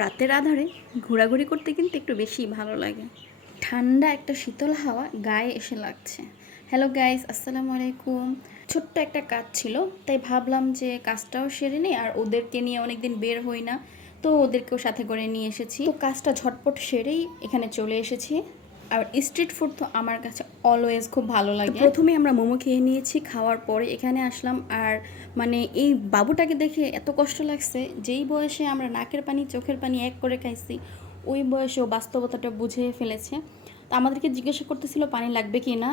রাতের আধারে ঘোরাঘুরি করতে কিন্তু একটু বেশি ভালো লাগে। ঠান্ডা একটা শীতল হাওয়া গায়ে এসে লাগছে। হ্যালো গাইস, আসসালামু আলাইকুম। ছোট্ট একটা কাজ ছিল, তাই ভাবলাম যে কাজটাও সেরে নিই, আর ওদেরকে নিয়ে অনেকদিন বের হই না, তো ওদেরকেও সাথে করে নিয়ে এসেছি। তো কাজটা ঝটপট সেরেই এখানে চলে এসেছি। আর স্ট্রিট ফুড তো আমার কাছে অলওয়েজ খুব ভালো লাগে। প্রথমে আমরা মোমো খেয়ে নিয়েছি, খাওয়ার পরে এখানে আসলাম। আর মানে এই বাবুটাকে দেখে এত কষ্ট লাগছে, যেই বয়সে আমরা নাকের পানি চোখের পানি এক করে খাইছি, ওই বয়সেও বাস্তবতাটা বুঝে ফেলেছে। তো আমাদেরকে জিজ্ঞাসা করতেছিল পানি লাগবে কি না।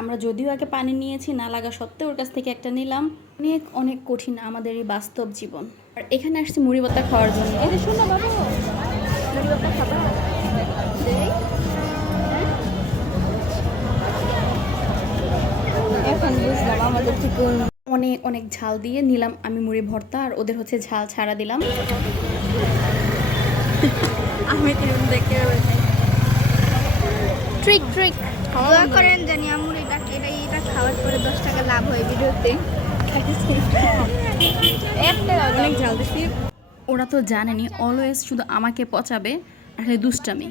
আমরা যদিও আগে পানি নিয়েছি, না লাগা সত্ত্বেও ওর কাছ থেকে একটা নিলাম। অনেক অনেক কঠিন আমাদের এই বাস্তব জীবন। আর এখানে আসছি মুড়ি ভর্তা খাওয়ার জন্য। শোনো বাবু, মুড়ি ভর্তা খাবা? এখন বুঝলাম আমাদের থেকে অনেক অনেক ঝাল দিয়ে নিলাম আমি মুড়ি ভর্তা, আর ওদের হচ্ছে ঝাল ছাড়া দিলাম। আমি দেখে ট্রিক দোয়া করেন জানি আমার এটা খাওয়ার পরে 10 টাকা লাভ হয় ভিডিওতে। অনেক ঝাল দিচ্ছি। ওরা তো জানেনি, অলওয়েজ শুধু আমাকে পচাবে, আসলে দুষ্টামি।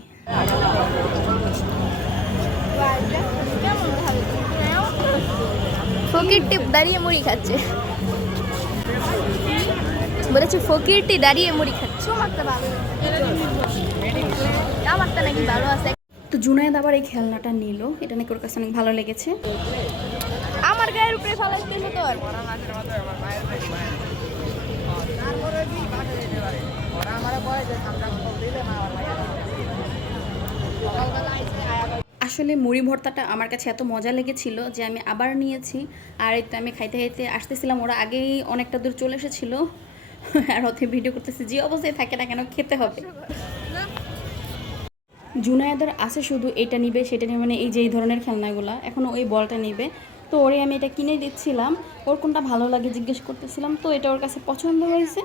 ফকিরটি দাঁড়িয়ে মুড়ি খাচ্ছে, বলেছে ফকিরটি দাঁড়িয়ে মুড়ি খাচ্ছে। আমারটা নাকি ভালো আছে। তো জুনায়েদ আবার এই খেলনাটা নিল, এটা নাকি ওর কাছে অনেক ভালো লেগেছে। আমার গায়ের উপরে ফালাইতেছে তোর। আসলে মুড়ি ভর্তাটা আমার কাছে এত মজা লেগেছিল যে আমি আবার নিয়েছি। আর এই তো আমি খাইতে খাইতে আসতেছিলাম, ওরা আগেই অনেকটা দূর চলে এসেছিল। আর ওতে ভিডিও করতেছি, যে অবস্থায় থাকে না কেন খেতে হবে। জুনায়েদের আছে শুধু এটা নিবে সেটা নিবে, মানে এই যে এই ধরনের খেলনাগুলো, এখন ওই বলটা নিবে। তো ওরে আমি এটা কিনে দিচ্ছিলাম, ওর কোনটা ভালো লাগে জিজ্ঞেস করতেছিলাম, তো এটা ওর কাছে পছন্দ হয়েছে,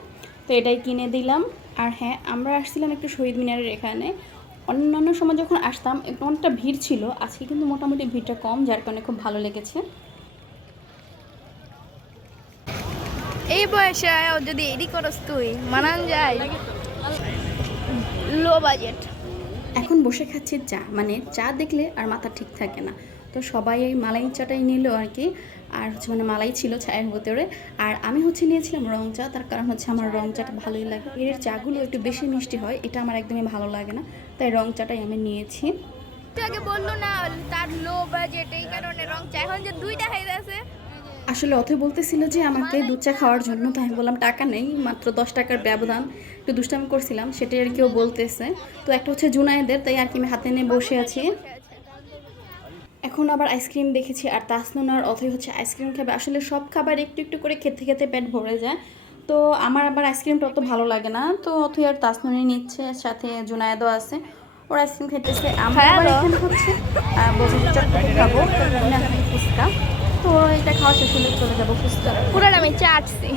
তো এটাই কিনে দিলাম। আর হ্যাঁ, আমরা আসছিলাম একটু শহীদ মিনারের এখানে। অন্যান্য সময় যখন আসতাম একটু অনেকটা ভিড় ছিল, আজকে কিন্তু মোটামুটি ভিড়টা কম, যার কারণে খুব ভালো লেগেছে। এই বয়সে যদি এডি করস তুই মানান যায়, লো বাজেট। এখন বসে খাচ্ছি চা, মানে চা দেখলে আর মাথা ঠিক থাকে না। তো সবাই এই মালাই চাটাই নিল আর কি। আর হচ্ছে মানে মালাই ছিল চায়ের ভিতরে। আর আমি হচ্ছে নিয়েছিলাম রং চা, তার কারণ হচ্ছে আমার রং চাটা ভালোই লাগে। এর চাগুলো একটু বেশি মিষ্টি হয়, এটা আমার একদমই ভালো লাগে না, তাই রং চাটাই আমি নিয়েছি। আগে বললো না তার লো বাজেট, এই কারণে রং চা এখন যে দুইটা হয়ে যাচ্ছে। আসলে অথই বলতেছিল যে আমাকে দুধ চা খাওয়ার জন্য, তাই আমি বললাম টাকা নেই, মাত্র 10 টাকার ব্যবধান, একটু দুষ্টামি করছিলাম, সেটাই আর কেউ বলতেছে। তো একটা হচ্ছে জুনায়েদের, তাই আর কি আমি হাতে নিয়ে বসে আছি। এখন আবার আইসক্রিম দেখেছি, আর তাসনুন আর অথই হচ্ছে আইসক্রিম খাবে। আসলে সব খাবার একটু একটু করে খেতে খেতে পেট ভরে যায়, তো আমার আবার আইসক্রিমটা অত ভালো লাগে না। তো অথই আর তাসনুনই নিচ্ছে, সাথে জুনায়েদও আছে, ওরা আইসক্রিম খেতেছে। আমরা আবার এখানে হচ্ছে বসে চটপটি খাবো, ফুচকা। তো এটা খাওয়া শেষ হলে চলে যাবো ফুচকা। পুরো আমি চাটছি।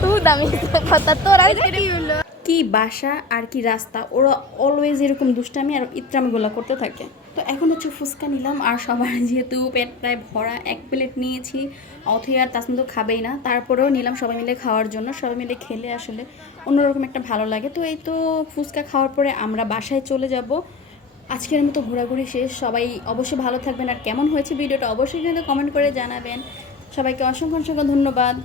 খুব দামি কথা তোর কি হলো। কি বাসা আর কি রাস্তা, ওরা অলওয়েজ এরকম দুষ্টামি আর ইত্রামিগুলো করতে থাকে। তো এখন হচ্ছে ফুচকা নিলাম, আর সবার যেহেতু পেট প্রায় ভরা, 1 প্লেট নিয়েছি। অথই আর তাসনুন তো খাবেই না, তারপরেও নিলাম সবাই মিলে খাওয়ার জন্য। সবাই মিলে খেলে আসলে অন্যরকম একটা ভালো লাগে। তো এই তো ফুচকা খাওয়ার পরে আমরা বাসায় চলে যাব। আজকের মতো ঘোরাঘুরি শেষ। সবাই অবশ্যই ভালো থাকবেন, আর কেমন হয়েছে ভিডিওটা অবশ্যই কিন্তু কমেন্ট করে জানাবেন। সবাইকে অসংখ্য অসংখ্য ধন্যবাদ।